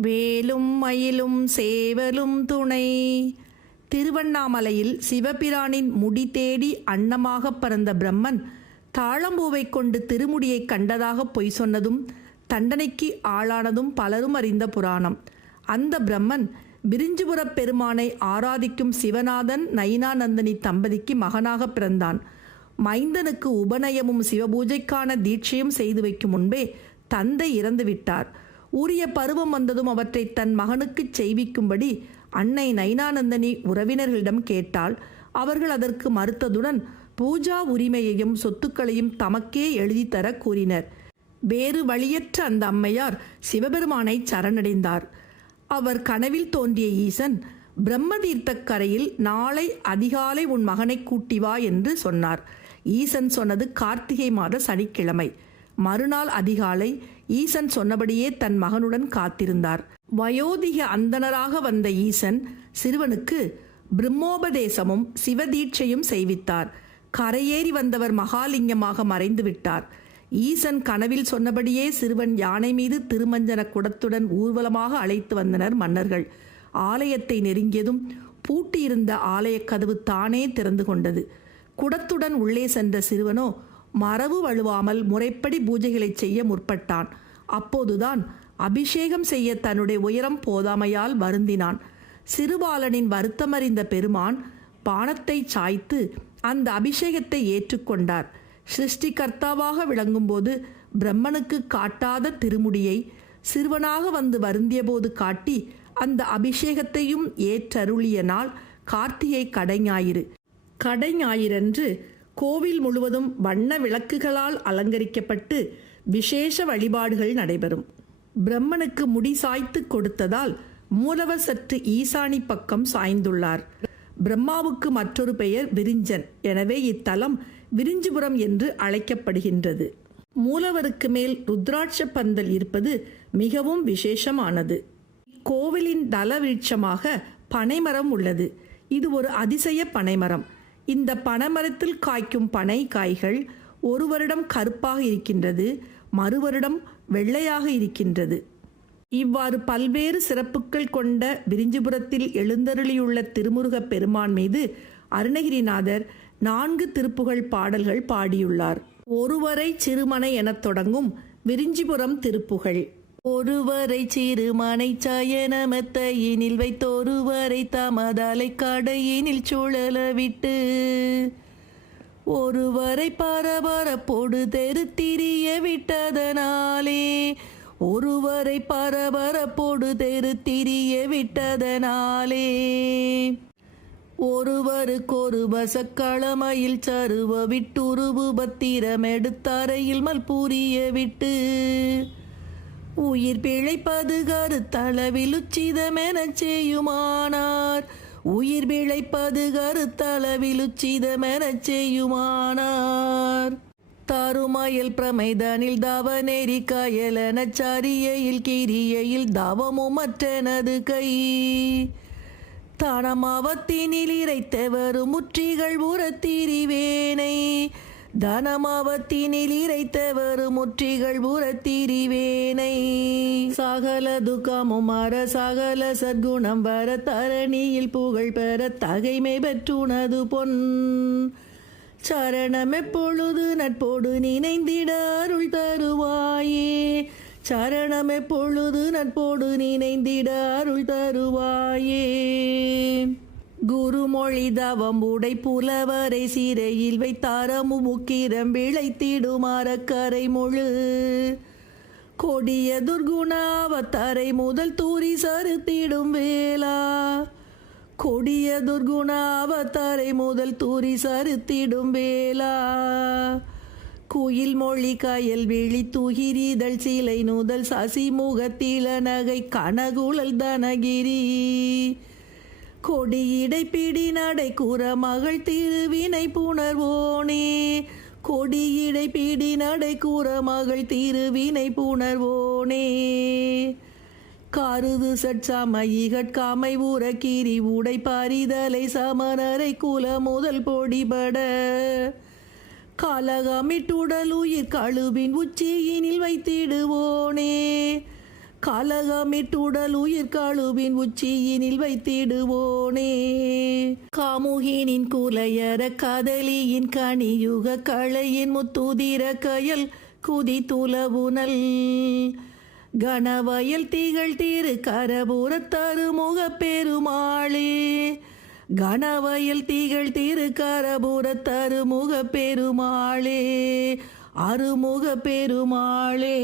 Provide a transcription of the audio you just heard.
வேலும் மயிலும் சேவலும் துணை. திருவண்ணாமலையில் சிவபிரானின் முடி தேடி அன்னமாக பறந்த பிரம்மன் தாழம்பூவை கொண்டு திருமுடியை கண்டதாக பொய் சொன்னதும் தண்டனைக்கு ஆளானதும் பலரும் அறிந்த புராணம். அந்த பிரம்மன் விரிஞ்சிபுரப் பெருமானை ஆராதிக்கும் சிவநாதன் நயினாநந்தனி தம்பதிக்கு மகனாக பிறந்தான். மைந்தனுக்கு உபநயமும் சிவபூஜைக்கான தீட்சையும் செய்து வைக்கும் முன்பே தந்தை இறந்துவிட்டார். உரிய பருவம் வந்ததும் அவற்றை தன் மகனுக்குச் செய்விக்கும்படி அன்னை நைனானந்தனி உறவினர்களிடம் கேட்டால் அவர்கள் அதற்கு மறுத்ததுடன் பூஜா உரிமையையும் சொத்துக்களையும் தமக்கே எழுதி தர கூறினர். வேறு வழியற்ற அந்த அம்மையார் சிவபெருமானை சரணடைந்தார். அவர் கனவில் தோன்றிய ஈசன் பிரம்மதீர்த்தக் கரையில் நாளை அதிகாலை உன் மகனை கூட்டி வா என்று சொன்னார். ஈசன் சொன்னது கார்த்திகை மாத சனிக்கிழமை. மறுநாள் அதிகாலை ஈசன் சொன்னபடியே தன் மகனுடன் காத்திருந்தார். வயோதிக அந்தணராக வந்த ஈசன் சிறுவனுக்கு பிரம்மோபதேசமும் சிவதீட்சையும் செய்வித்தார். கரையேறி வந்தவர் மகாலிங்கமாக மறைந்து விட்டார் ஈசன் கனவில் சொன்னபடியே சிறுவன் யானை மீது திருமஞ்சன குடத்துடன் ஊர்வலமாக அழைத்து வந்தனர் மன்னர்கள். ஆலயத்தை நெருங்கியதும் பூட்டியிருந்த ஆலயக் கதவு தானே திறந்து கொண்டது. குடத்துடன் உள்ளே சென்ற சிறுவனோ மரபு வழுவாமல் முறைப்படி பூஜைகளை செய்ய முற்பட்டான். அப்போதுதான் அபிஷேகம் செய்ய தன்னுடைய உயரம் போதாமையால் வருந்தினான். சிறுபாலனின் வருத்தமறிந்த பெருமான் பானத்தை சாய்த்து அந்த அபிஷேகத்தை ஏற்றுக்கொண்டார். சிருஷ்டிகர்த்தாவாக விளங்கும்போது பிரம்மனுக்கு காட்டாத திருமுடியை சிறுவனாக வந்து வருந்தியபோது காட்டி அந்த அபிஷேகத்தையும் ஏற்றருளிய நாள் கார்த்திகை கடைஞாயிறு கடைஞாயிறன்று கோவில் முழுவதும் வண்ண விளக்குகளால் அலங்கரிக்கப்பட்டு விசேஷ வழிபாடுகள் நடைபெறும். பிரம்மனுக்கு முடி சாய்த்து கொடுத்ததால் மூலவர் சற்று ஈசானி பக்கம் சாய்ந்துள்ளார். பிரம்மாவுக்கு மற்றொரு பெயர் விரிஞ்சன். எனவே இத்தலம் விரிஞ்சிபுரம் என்று அழைக்கப்படுகின்றது. மூலவருக்கு மேல் ருத்ராட்ச பந்தல் இருப்பது மிகவும் விசேஷமானது. கோவிலின் தல விருட்சமாக பனைமரம் உள்ளது. இது ஒரு அதிசய பனைமரம். இந்த பனைமரத்தில் காய்க்கும் பனை காய்கள் ஒரு வருடம் கருப்பாக இருக்கின்றது மறுவருடம் வெள்ளையாக இருக்கின்றது. இவ்வாறு பல்வேறு சிறப்புகள் கொண்ட விரிஞ்சிபுரத்தில் எழுந்தருளியுள்ள திருமுருகப் பெருமான் மீது அருணகிரிநாதர் நான்கு திருப்புகழ் பாடல்கள் பாடியுள்ளார். ஒருவரை சிறுமனை எனத் தொடங்கும் விரிஞ்சிபுரம் திருப்புகழ். ஒருவரை சிறுமனை சயனமத்தையினில் வைத்தொருவரை தமதலை கடையினில் சுழல விட்டு ஒருவரை பரபரப்போடு தெரு திரிய விட்டதனாலே ஒருவரை பரபரப்போடு தெரு திரிய விட்டதனாலே. ஒருவருக்கொரு வசக்களமையில் சருவ விட்டுருவு பத்திரம் எடுத்தரையில் மல் புரிய விட்டு உயிர் பிழைப்பது கருத்தளவில் உச்சிதமெனச் செய்யுமானார். உயிர் பிழைப்பது கருத்தளவில் உச்சிதமெனச் செய்யுமானார். தருமயல் பிரமைதனில் தவநெறி கயலன சரியையில் கிரியையில் தவமும் மற்றனது கை. தனமாவத்தினில் இறைத்தவரும் முற்றிகள் உரத்திரிவேனை தனமாவத்தினில் இறைத்தவரும் முற்றிகள் புறத்திரிவேனை. சகல துக்கமும் அற சகல சத்குணம் வர தரணியில் புகழ் பெற தகைமை பெற்றுனது பொன். சரணம் எப்பொழுது நட்போடு நினைந்திட அருள் தருவாயே. சரணம் எப்பொழுது நட்போடு நினைந்திட அருள் தருவாயே. குருமொழி தவம் உடை புலவரை சிறையில் வைத்தாரமு முக்கிரம் விளைத்திடுமாற கரை முழு. கொடிய துர்குணாவத்தரை முதல் தூரி சருத்திடும் வேளா. கொடிய துர்குணாவத்தரை முதல் தூரி சருத்திடும் வேளா. குயில் மொழி கயல் விழி துகிரிதழ் சிலை நுதல் சசிமுகத்தில நகை கனகுழல் தனகிரி. கொடியிடை பிடி நடை கூற மகள் திருவினை புணர்வோனே. கொடியிடை பிடி நடை கூற மகள் திருவினை புணர்வோனே. காருது சட்சமயிகட்காமை ஊற உடை பாரிதலை சமணரை குல முதல் பொடிபட. கலகமிட்டுடல் உயிர் கழுவின் உச்சியினில் வைத்திடுவோனே. கலகமிட்டுடல் உயிர் கழுவின் உச்சியினில் வைத்திடுவோனே. காமுகினின் குலையற கதலியின் கனியுக களையின் முத்துதிர கயல் குதி துலவுனல் கணவயல் திகழ் தீரு கரபுர தருமுக பெருமாளே. கணவயல் திகழ் திரு கரபுர தருமுக பெருமாளே. அருமுக பெருமாளே.